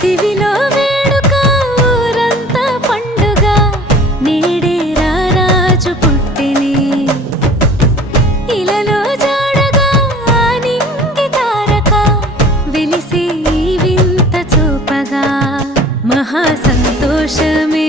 దివిలో వేడుక ఊరంతా పండుగ. నేడే రారాజు పుట్టిని. ఇలలో జాడగా నింగి తారక. వెలిసి వింత చూపగా. సంతోషమే.